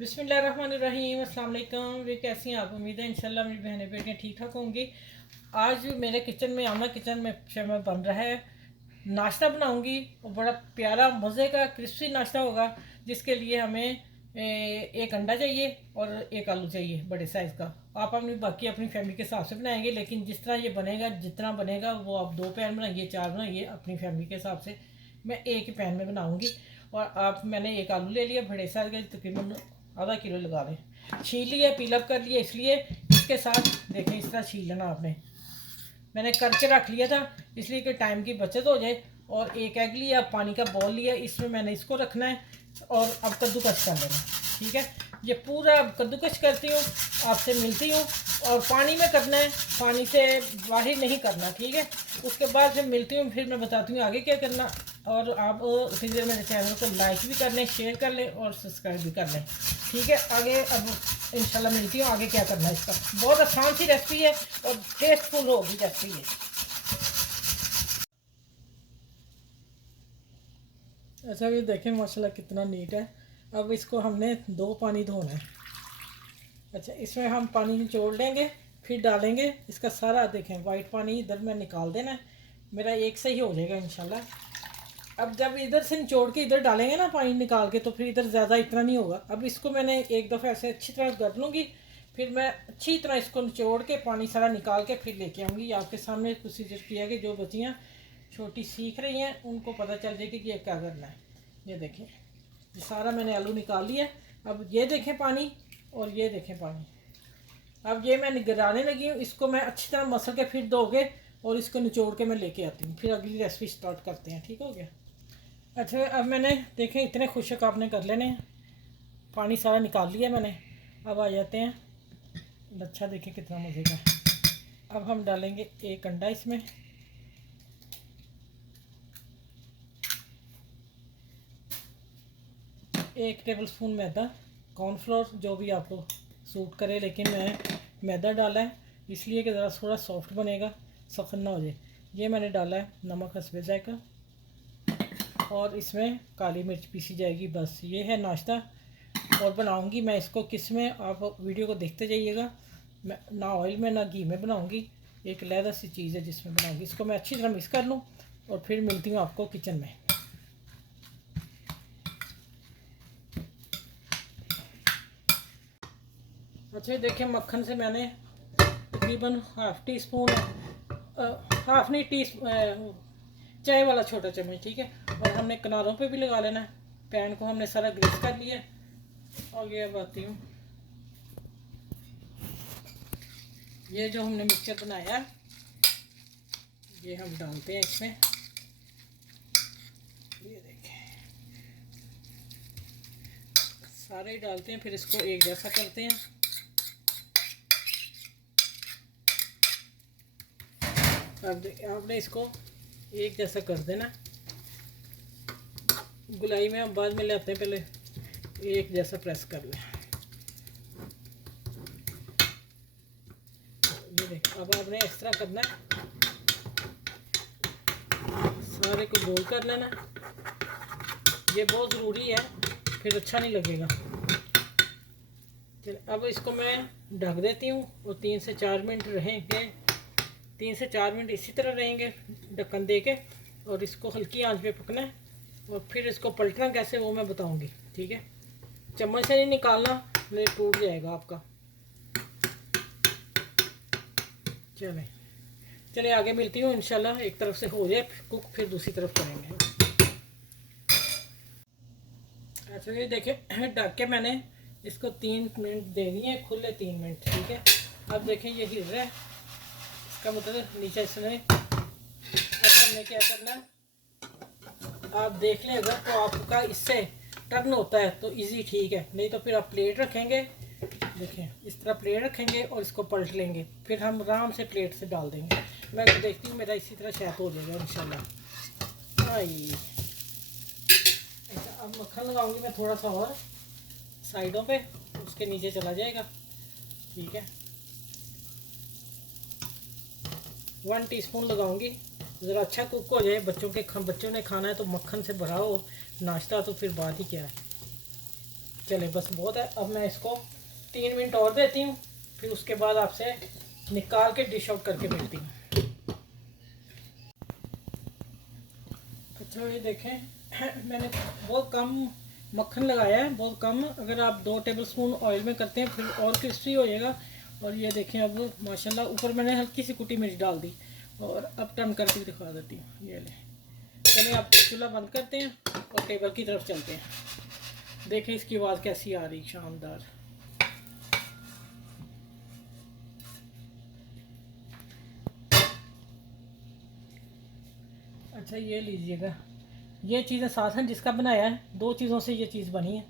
बिस्मिल्लाहिर्रहमानिर्रहीम। अस्सलाम वालेकुम। वे कैसी हैं आप? उम्मीद है इंशाल्लाह मेरी बहनें बेटियाँ ठीक ठाक होंगी। आज मेरे किचन में आमना किचन में बन रहा है नाश्ता बनाऊंगी और बड़ा प्यारा मज़े का क्रिस्पी नाश्ता होगा, जिसके लिए हमें एक अंडा चाहिए और एक आलू चाहिए बड़े साइज़ का। आप बाकी अपनी फैमिली के हिसाब से बनाएंगे, लेकिन जिस तरह ये बनेगा जितना बनेगा वो आप 2 पैन बनाइए, 4 बनाइए, अपनी फैमिली के हिसाब से। मैं एक ही पैन में बनाऊंगी। और आप मैंने एक आलू ले लिया बड़े साइज़ का, तकरीबन आधा किलो लगा दें। छील लिया, पीलअप कर लिया, इसलिए इसके साथ देखें इस तरह छील लेना आपने। मैंने करके रख लिया था इसलिए कि टाइम की बचत हो जाए। और एक एग लिया, पानी का बॉल लिया, इसमें मैंने इसको रखना है और अब कद्दूकस कर लेना। ठीक है, ये पूरा कद्दूकस करती हूँ, आपसे मिलती हूँ। और पानी में करना है, पानी से बाहर नहीं करना। ठीक है, उसके बाद फिर मिलती हूँ, फिर मैं बताती हूँ आगे क्या करना। और आप फिर मेरे चैनल को लाइक भी कर लें, शेयर कर लें और सब्सक्राइब भी कर लें। ठीक है, आगे अब इंशाल्लाह मिलती हूँ आगे क्या करना है। इसका बहुत आसान सी रेसिपी है और टेस्टफुल होगी रेसिपी है। अच्छा, ये देखें माशाल्लाह कितना नीट है। अब इसको हमने 2 पानी धोना है। अच्छा, इसमें हम पानी निचोड़ लेंगे, फिर डालेंगे इसका सारा। देखें वाइट पानी इधर में निकाल देना है, मेरा एक सही हो जाएगा इंशाल्लाह। अब जब इधर से निचोड़ के इधर डालेंगे ना पानी निकाल के, तो फिर इधर ज़्यादा इतना नहीं होगा। अब इसको मैंने एक दफ़ा ऐसे अच्छी तरह कर लूँगी, फिर मैं अच्छी तरह इसको निचोड़ के पानी सारा निकाल के फिर लेके आऊँगी। आपके सामने प्रोसीजर किया कि जो बच्चियाँ छोटी सीख रही हैं उनको पता चल जाएगी कि ये क्या करना है। ये देखें, ये सारा मैंने आलू निकाल लिया। अब ये देखें पानी, और ये देखें पानी। अब ये मैं निगराने लगी हूँ, इसको मैं अच्छी तरह मसल के फिर दोगे और इसको निचोड़ के मैं लेके आती हूँ, फिर अगली रेसिपी स्टार्ट करते हैं। ठीक हो गया? अच्छा, अब मैंने देखें इतने खुशक आपने कर लेने हैं, पानी सारा निकाल लिया मैंने। अब आ जाते हैं, अच्छा देखें कितना मज़े का है। अब हम डालेंगे एक अंडा इसमें, एक टेबलस्पून मैदा, कॉर्नफ्लोर जो भी आपको सूट करे, लेकिन मैं मैदा डाला है इसलिए कि ज़रा थोड़ा सॉफ्ट बनेगा, सख्त ना हो जाए। ये मैंने डाला है नमक हस्बे जायका, और इसमें काली मिर्च पीसी जाएगी। बस ये है नाश्ता। और बनाऊंगी मैं इसको किस में, आप वीडियो को देखते जाइएगा। मैं ना ऑयल में ना घी में बनाऊंगी, एक लहदा सी चीज़ है जिसमें बनाऊंगी। इसको मैं अच्छी तरह मिक्स कर लूँ और फिर मिलती हूँ आपको किचन में। अच्छा, देखिए मक्खन से मैंने तकरीबन हाफ़ टी स्पून, हाफ़ नहीं टी चाय वाला छोटा चम्मच। ठीक है, और हमने किनारों पे भी लगा लेना है। पैन को हमने सारा ग्रीस कर लिया। और ये अब आती हूँ, ये जो हमने मिक्सचर बनाया ये हम डालते हैं इसमें। ये देखें सारे ही डालते हैं, फिर इसको एक जैसा करते हैं। अब आपने इसको एक जैसा कर देना। गुलाई में हम बाद में लाते हैं, पहले एक जैसा प्रेस कर लें। ये देख, अब आपने इस तरह करना है, सारे को गोल कर लेना। ये बहुत ज़रूरी है, फिर अच्छा नहीं लगेगा। चलिए, अब इसको मैं ढक देती हूँ और 3 से 4 मिनट रहेंगे। 3 से 4 मिनट इसी तरह रहेंगे ढक्कन दे के, और इसको हल्की आंच पे पकना है। और फिर इसको पलटना कैसे वो मैं बताऊंगी। ठीक है, चम्मच से नहीं निकालना, नहीं टूट जाएगा आपका। चले चले आगे मिलती हूँ इंशाल्लाह। एक तरफ से हो जाए कुक, फिर दूसरी तरफ करेंगे। अच्छा, ये देखें ढक के मैंने इसको 3 मिनट दे दिए हैं, खुले 3 मिनट। ठीक है, अब देखें ये हिल रहा है, इसका मतलब नीचे इसने। अब हमने क्या करना है, आप देख लें, अगर तो आपका इससे टर्न होता है तो इजी, ठीक है। नहीं तो फिर आप प्लेट रखेंगे, देखें इस तरह प्लेट रखेंगे और इसको पलट लेंगे, फिर हम आराम से प्लेट से डाल देंगे। मैं देखती हूँ मेरा इसी तरह शायद हो जाएगा इंशाल्लाह। आई, अब मक्खन लगाऊंगी मैं थोड़ा सा और साइडों पे, उसके नीचे चला जाएगा। ठीक है, 1 टीस्पून लगाऊंगी, ज़रा अच्छा कुक हो जाए। बच्चों ने खाना है तो मक्खन से भरा हो नाश्ता, तो फिर बात ही क्या है। चले बस बहुत है। अब मैं इसको 3 मिनट और देती हूँ, फिर उसके बाद आपसे निकाल के डिश आउट करके मिलती हूँ। अच्छा ये देखें मैंने बहुत कम मक्खन लगाया है, बहुत कम। अगर आप 2 टेबलस्पून ऑयल में करते हैं फिर और क्रिस्पी हो जाएगा। और ये देखें अब माशाल्लाह ऊपर मैंने हल्की सी कुटी मिर्च डाल दी। और अब टर्न करके दिखा देती हूँ, ये ले। चलिए आप चूल्हा बंद करते हैं और टेबल की तरफ चलते हैं। देखें इसकी आवाज़ कैसी आ रही, शानदार। अच्छा ये लीजिएगा, ये चीज़ें साथ हैं जिसका बनाया है, 2 चीज़ों से ये चीज़ बनी है।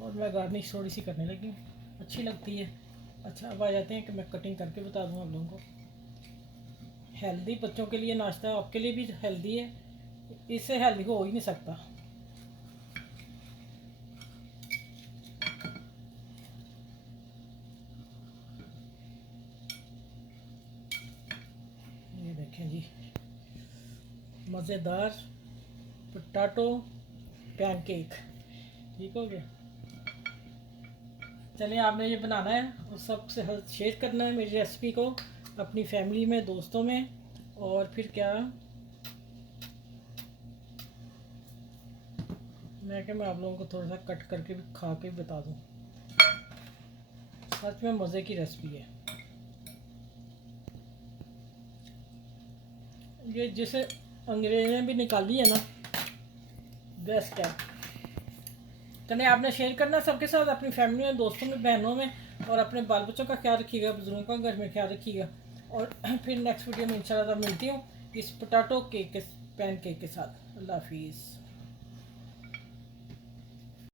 और मैं गार्निश थोड़ी सी करने लगी, अच्छी लगती है। अच्छा अब आ जाते हैं कि मैं कटिंग करके बता दूँ आप लोगों को। हेल्दी बच्चों के लिए नाश्ता, आपके लिए भी हेल्दी है, इससे हेल्दी हो ही नहीं सकता। ये देखें जी, मज़ेदार पोटैटो पैनकेक, ठीक हो गया। चलिए आपने ये बनाना है और सबसे शेयर करना है मेरी रेसिपी को अपनी फैमिली में, दोस्तों में। और फिर क्या, मैं आप लोगों को थोड़ा सा कट करके भी खा के बता दूं, सच में मज़े की रेसिपी है ये। जिसे अंग्रेज़ें भी निकाली है ना, बेस्ट है। चलिए आपने शेयर करना सबके साथ, अपनी फैमिली में, दोस्तों में, बहनों में। और अपने बाल बच्चों का ख्याल रखिएगा, बुजुर्गों का घर में ख्याल रखिएगा। और फिर नेक्स्ट वीडियो में इंशाल्लाह मिलती हूँ इस पोटैटो केक के पैन केक के साथ। अल्लाह हाफिज़।